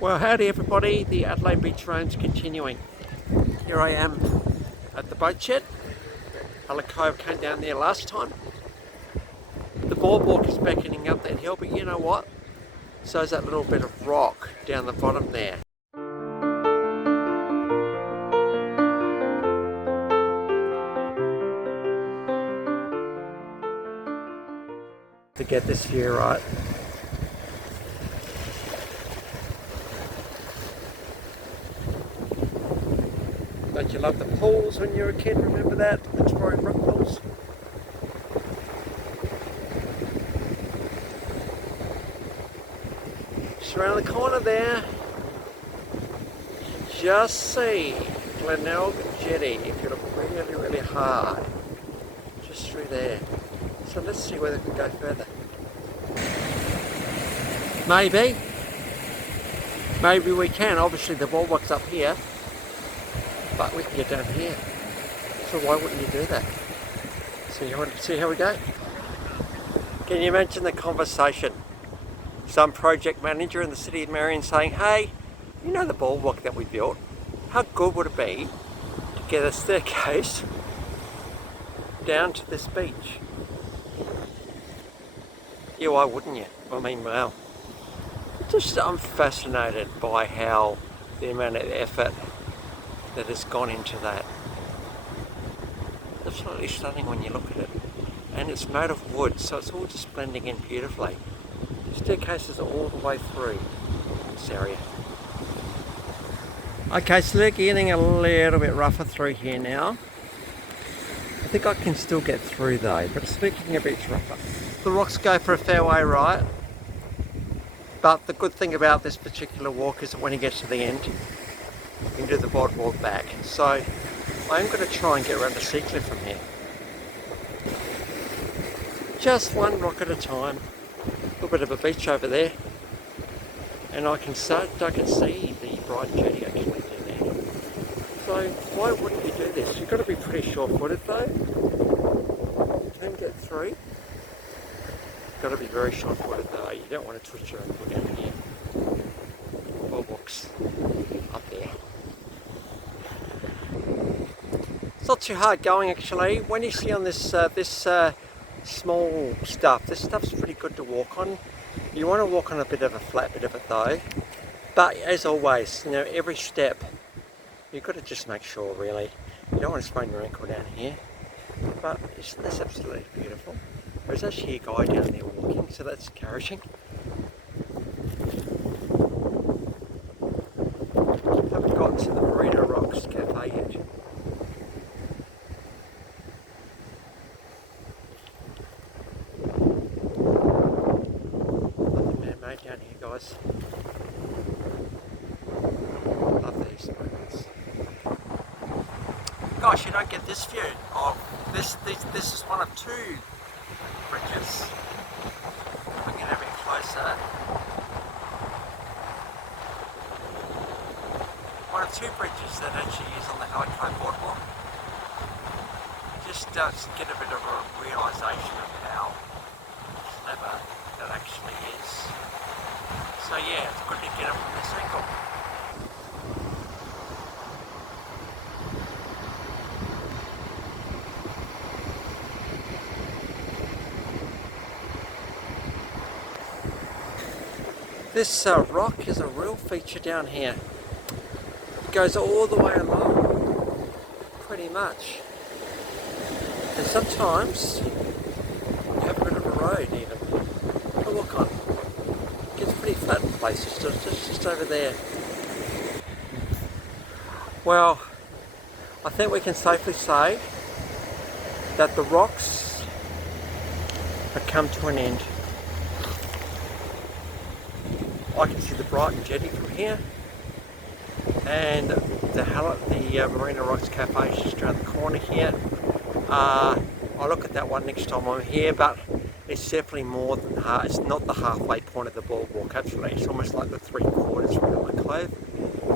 Well, howdy everybody, the Adelaide beach round's continuing. Here I am at the boat shed. Hallett Cove came down there last time. The boardwalk is beckoning up that hill, but you know what? So is that little bit of rock down the bottom there. To get this view right. Don't you love the pools when you were a kid? Remember that? Exploring brook pools. Just around the corner there, you just see Glenelg Jetty if you look really, really hard. Just through there. So let's see whether we can go further. Maybe we can. Obviously the boardwalk's up here. But we can get down here, so why wouldn't you do that? See how we go? Can you imagine the conversation? Some project manager in the city of Marion saying, hey, you know the boardwalk that we built? How good would it be to get a staircase down to this beach? Yeah, why wouldn't you? I mean, well, I'm fascinated by how the amount of effort that has gone into that. Absolutely stunning when you look at it. And it's made of wood, so it's all just blending in beautifully. The staircases are all the way through this area. Okay, so they're getting a little bit rougher through here now. I think I can still get through though, but it's looking a bit rougher. The rocks go for a fair way right, but the good thing about this particular walk is that when you get to the end, you can do the boardwalk back. So I'm going to try and get around the sea cliff from here. Just one rock at a time. A little bit of a beach over there. And I can see the bright jetty actually down there. So why wouldn't you do this? You've got to be pretty sure-footed though. Can get through. You've got to be very sure-footed though. You don't want to twist your ankle down here. Boardwalks up there. It's not too hard going actually. When you see on this small stuff, this stuff's pretty good to walk on. You want to walk on a bit of a flat bit of it though. But as always, you know, every step you've got to just make sure really. You don't want to sprain your ankle down here. But isn't this absolutely beautiful? There's actually a guy down there walking, so that's encouraging. Haven't got to the Marina Rocks Cafe yet. Down here, guys. Love these moments. Gosh, you don't get this view of this. This is one of two bridges. If we get a bit closer, one of two bridges that actually is on the Hallett Cove Boardwalk. Just does get a bit of a realisation of how clever that actually is. So yeah, it's good to get it from this angle. This rock is a real feature down here. It goes all the way along, pretty much. And sometimes you have a bit of a road even to walk on. It's pretty flat in places, just over there. Well, I think we can safely say that the rocks have come to an end. I can see the Brighton Jetty from here, and the Marina Rocks Cafe is just around the corner here. I'll look at that one next time I'm here, but it's definitely more than it's not the halfway point of the boardwalk actually. It's almost like the 3/4 from Hallett Cove.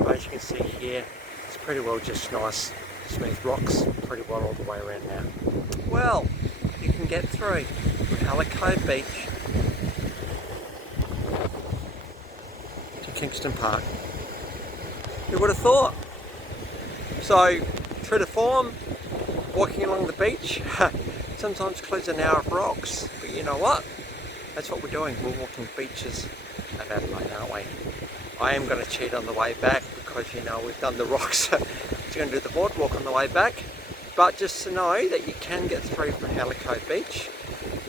But as you can see here, it's pretty well just nice smooth rocks, pretty well all the way around now. Well, you can get through from Hallett Cove Beach to Kingston Park. Who would have thought? So, true to form, walking along the beach, sometimes includes an hour of rocks, but you know what? That's what we're doing. We're walking beaches of Adelaide, aren't we? I am going to cheat on the way back because, you know, we've done the rocks. So we're going to do the boardwalk on the way back. But just to know that you can get through from Hallett Cove Beach,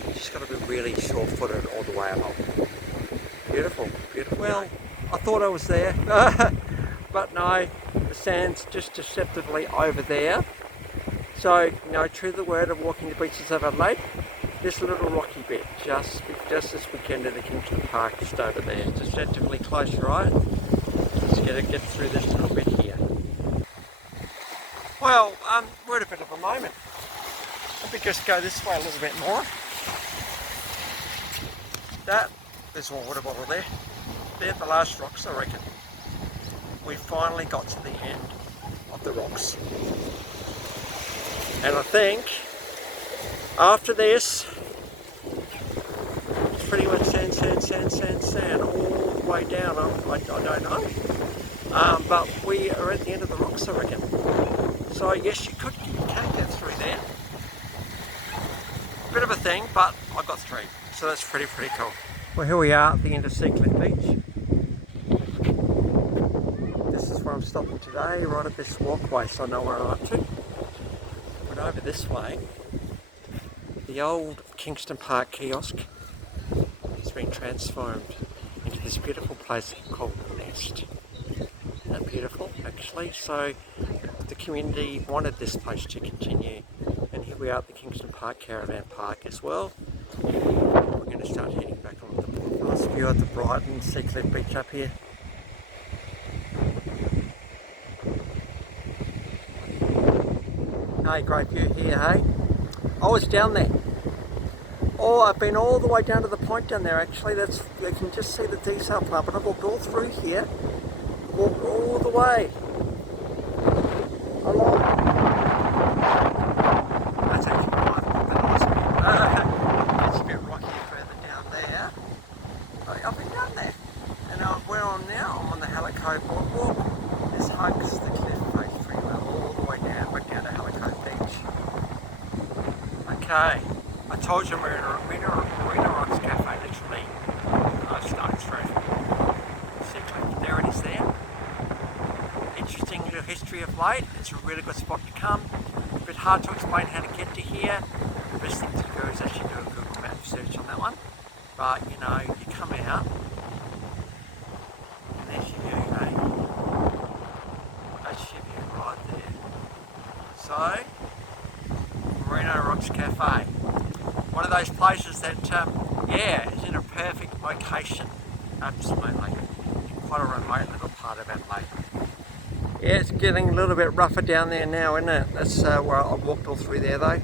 you just got to be really sure-footed all the way along. Beautiful, beautiful. Well, I thought I was there, but no, the sand's just deceptively over there. So, you know, true to the word of walking the beaches of Adelaide, this little rocky bit, just this weekend at the Kingston Park, just over there, deceptively close, right? Let's get through this little bit here. Well, we're at a bit of a moment. Let me just go this way a little bit more. There's one water bottle there. They're the last rocks, I reckon. We finally got to the end of the rocks. And I think after this, it's pretty much sand all the way down. I don't know. But we are at the end of the rocks, I reckon. So yes, you can get through there. Bit of a thing, but I got through. So that's pretty cool. Well, here we are at the end of Scenic Beach. This is where I'm stopping today, right at this walkway, so I know where I'm up to. But over this way, the old Kingston Park kiosk has been transformed into this beautiful place called Nest. Isn't that beautiful, actually? So the community wanted this place to continue, and here we are at the Kingston Park Caravan Park as well. We're going to start heading back along the boardwalk. Nice view of the Brighton Seacliff Beach up here. Hey, great view here, hey? I was down there. Oh, I've been all the way down to the point down there actually. You can just see the diesel plant, but I've walked all through here. Walked all the way along. That's actually quite a nice view. It's a bit rockier further down there. I've been down there. And where I'm now, I'm on the Hallett Cove Boardwalk. This hugs the cliff face pretty well all the way down, back down to Hallett Cove Beach. Okay, I told you Marina Rocks Cafe literally a stone's throw from. There it is there. Interesting little history of late. It's a really good spot to come. A bit hard to explain how to get to here. The best thing to do is actually do a Google Map search on that one. But you know, you come out and there's your view, eh? That's your view right there. So, Marina Rocks Cafe. One of those places that, yeah, is in a perfect location. Absolutely. Quite a remote little part of Adelaide. Yeah, it's getting a little bit rougher down there now, isn't it? That's where I walked all through there though.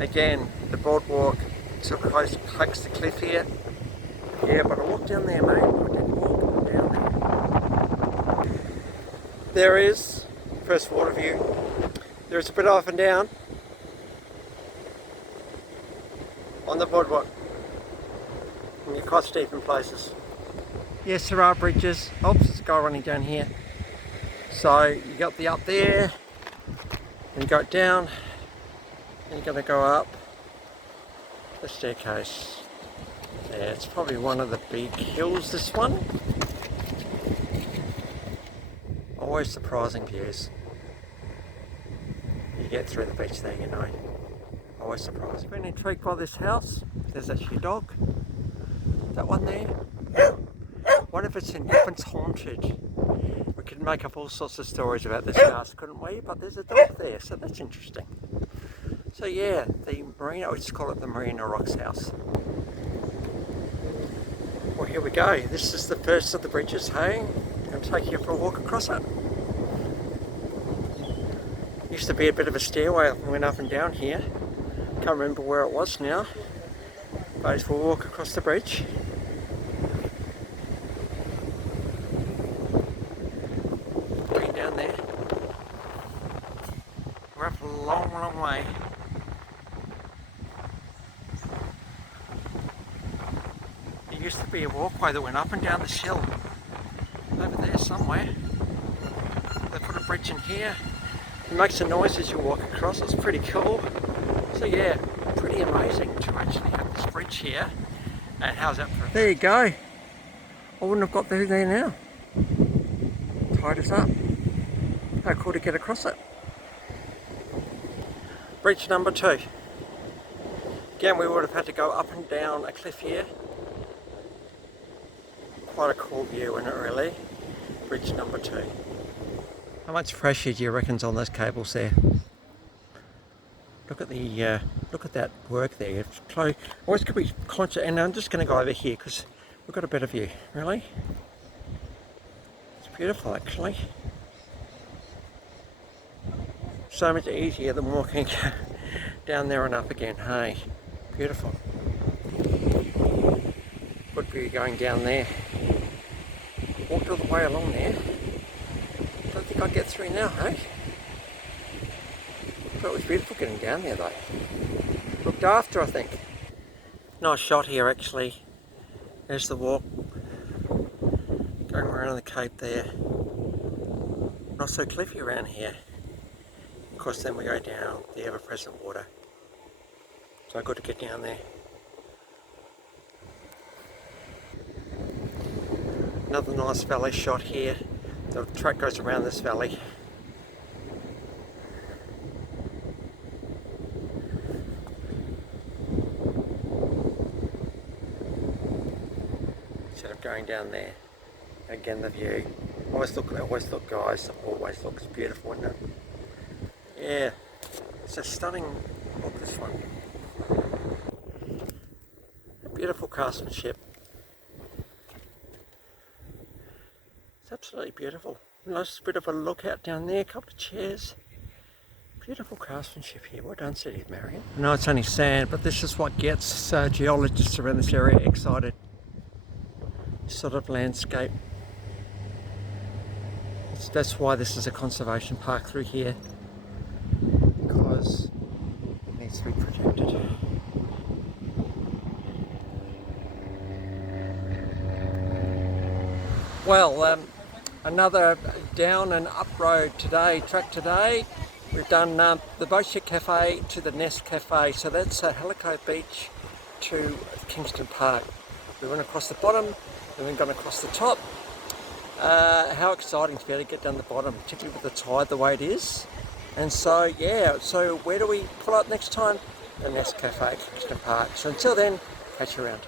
Again, the boardwalk sort of hugs the cliff here. Yeah, but I walked down there, mate. I did walk down there. There is, first water view. There's a bit up and down on the boardwalk. And you're quite steep in places. Yes, there are bridges. Oops, there's a guy running down here. So you got the up there, and you go down, and you're going to go up the staircase. Yeah, it's probably one of the big hills, this one. Always surprising views. You get through the beach there, you know. Always surprising. Been intrigued by this house. There's actually a dog. That one there. What if it's haunted? We could make up all sorts of stories about this house, couldn't we? But there's a dog there, so that's interesting. So yeah, the Marina, we just call it the Marina Rocks house. Well, here we go. This is the first of the bridges, hey? I'm going to take you for a walk across it. Used to be a bit of a stairway that went up and down here. Can't remember where it was now. But we'll walk across the bridge. Way down there. We're up a long way. It used to might be a walkway that went up and down this hill. Over there somewhere. They put a bridge in here. It makes a noise as you walk across. It's pretty cool. So yeah, pretty amazing to actually have this bridge here. And how's that for... There you go. I wouldn't have got through there now. Tied us up. How cool to get across it. Bridge number 2. Again, we would have had to go up and down a cliff here. Quite a cool view, isn't it really? Bridge number 2. How much pressure do you reckon's on those cables there? Look at the look at that work there. It's close. Always could be conscious. And I'm just going to go over here because we've got a better view. Really, it's beautiful actually. So much easier than walking down there and up again. Hey, beautiful. Good view going down there. Walked all the way along there. Don't think I'd get through now, hey? Thought it was beautiful getting down there though. Looked after, I think. Nice shot here actually. There's the walk. Going around the cape there. Not so cliffy around here. Of course then we go down the ever-present water. So good to get down there. Another nice valley shot here. The track goes around this valley. Instead of going down there. Again, the view. Always look guys, always looks beautiful, isn't it? Yeah, it's a stunning look, this one. A beautiful craftsmanship. It's absolutely beautiful. Nice bit of a lookout down there, a couple of chairs. Beautiful craftsmanship here. Well done, City of Marion. I know it's only sand, but this is what gets geologists around this area excited. This sort of landscape. That's why this is a conservation park through here. Because it needs to be protected. Well, another down and up road today, track today. We've done the Boat Ship Cafe to the Nest Cafe, so that's Hallett Cove Beach to Kingston Park. We went across the bottom, then we've gone across the top. How exciting to be able to get down the bottom, particularly with the tide the way it is. And so yeah, so where do we pull up next time? The Nest Cafe, Kingston Park. So until then, catch you around.